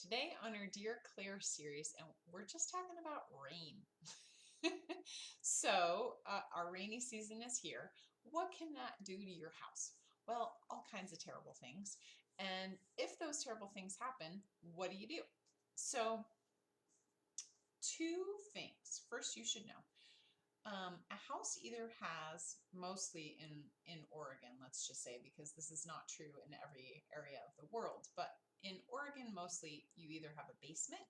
Today on our Dear Claire series, and we're just talking about rain. Our rainy season is here. What can that do to your house? Well, all kinds of terrible things. And if those terrible things happen, what do you do? So, two things. First, you should know. A house either has, mostly in Oregon, let's just say, because this is not true in every area of the world, but in Oregon, mostly you either have a basement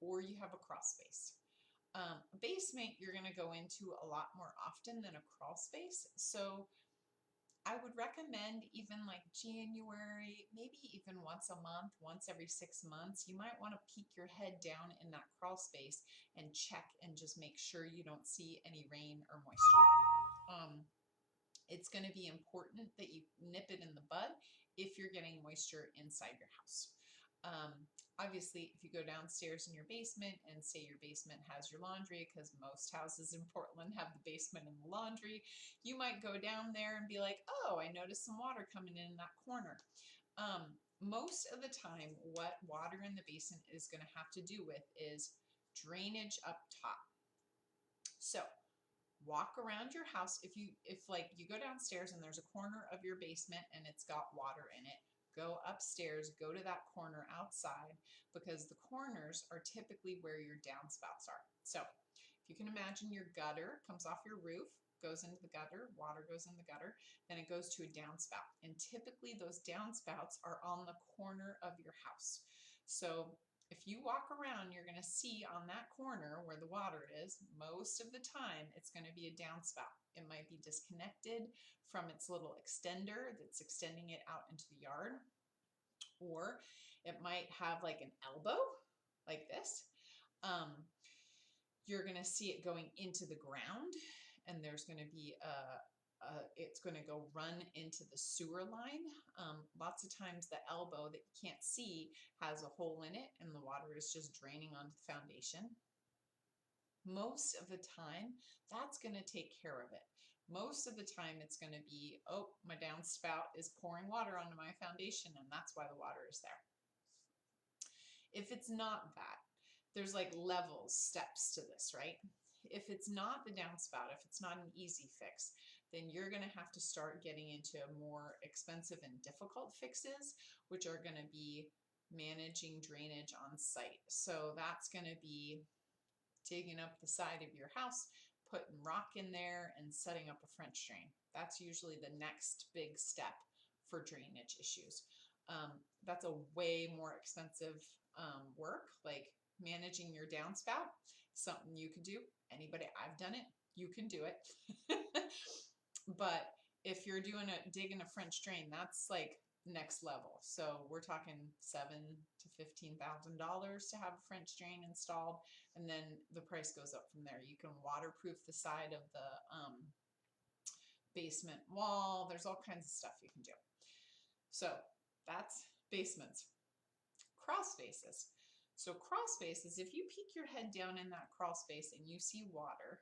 or you have a crawl space. A basement you're going to go into a lot more often than a crawl space. So I would recommend even like January, maybe even once a month, once every 6 months, you might want to peek your head down in that crawl space and check and just make sure you don't see any rain or moisture. It's going to be important that you nip it in the bud if you're getting moisture inside your house. Obviously, if you go downstairs in your basement and say your basement has your laundry, because most houses in Portland have the basement and the laundry, you might go down there and be like, oh, I noticed some water coming in that corner. Most of the time, what water in the basin is going to have to do with is drainage up top. So walk around your house. If like you go downstairs and there's a corner of your basement and it's got water in it, go upstairs, go to that corner outside, because the corners are typically where your downspouts are. So if you can imagine, your gutter comes off your roof, goes into the gutter, water goes in the gutter, then it goes to a downspout. And typically those downspouts are on the corner of your house. So if you walk around, you're going to see on that corner where the water is, most of the time it's going to be a downspout. It might be disconnected from its little extender that's extending it out into the yard, or it might have like an elbow like this. You're going to see it going into the ground, and there's going to be it's going to go run into the sewer line. Lots of times the elbow that you can't see has a hole in it and the water is just draining onto the foundation. Most of the time, that's going to take care of it. Most of the time, it's going to be, oh, my downspout is pouring water onto my foundation, and that's why the water is there. If it's not that, there's like levels, steps to this, right? If it's not the downspout, if it's not an easy fix, then you're going to have to start getting into more expensive and difficult fixes, which are going to be managing drainage on site. So that's going to be digging up the side of your house, putting rock in there, and setting up a French drain. That's usually the next big step for drainage issues. That's a way more expensive work. Like managing your downspout, something you could do. Anybody, I've done it, you can do it. But if you're digging a French drain, that's like next level. So we're talking $7,000 to $15,000 to have a French drain installed, and then the price goes up from there. You can waterproof the side of the basement wall. There's all kinds of stuff you can do. So that's basements. Crawl spaces. So crawl spaces, if you peek your head down in that crawl space and you see water,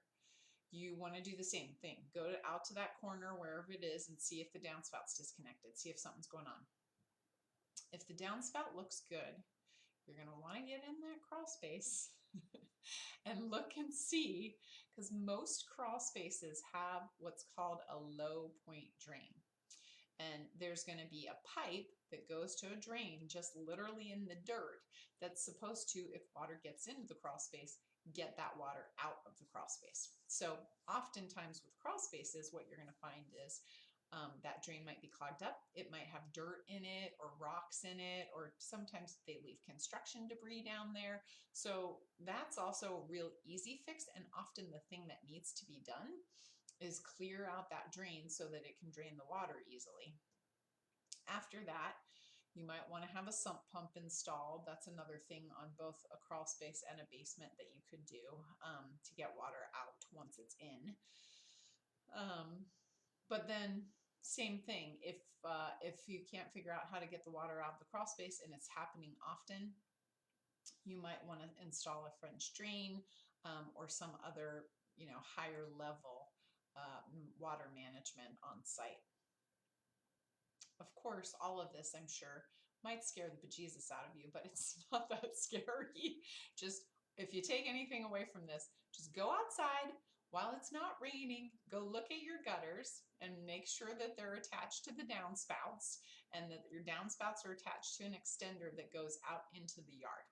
you want to do the same thing. Go out to that corner, wherever it is, and see if the downspout's disconnected. See if something's going on. If the downspout looks good, you're going to want to get in that crawl space and look and see, because most crawl spaces have what's called a low point drain. And there's going to be a pipe that goes to a drain just literally in the dirt that's supposed to, if water gets into the crawl space, get that water out of the crawl space. So oftentimes with crawl spaces, what you're going to find is that drain might be clogged up. It might have dirt in it or rocks in it, or sometimes they leave construction debris down there. So that's also a real easy fix, and often the thing that needs to be done is clear out that drain so that it can drain the water easily. After that, you might want to have a sump pump installed. That's another thing on both a crawl space and a basement that you could do to get water out once it's in. But then same thing, if you can't figure out how to get the water out of the crawl space and it's happening often, you might want to install a French drain or some other, higher level water management on site. Of course, all of this, I'm sure, Might scare the bejesus out of you, but it's not that scary. Just if you take anything away from this, just go outside while it's not raining, go look at your gutters and make sure that they're attached to the downspouts and that your downspouts are attached to an extender that goes out into the yard.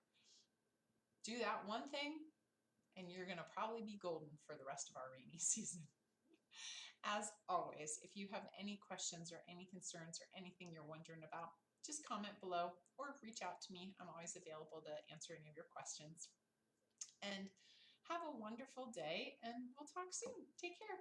Do that one thing and you're gonna probably be golden for the rest of our rainy season. As always, if you have any questions or any concerns or anything you're wondering about, just comment below or reach out to me. I'm always available to answer any of your questions. And have a wonderful day, and we'll talk soon. Take care.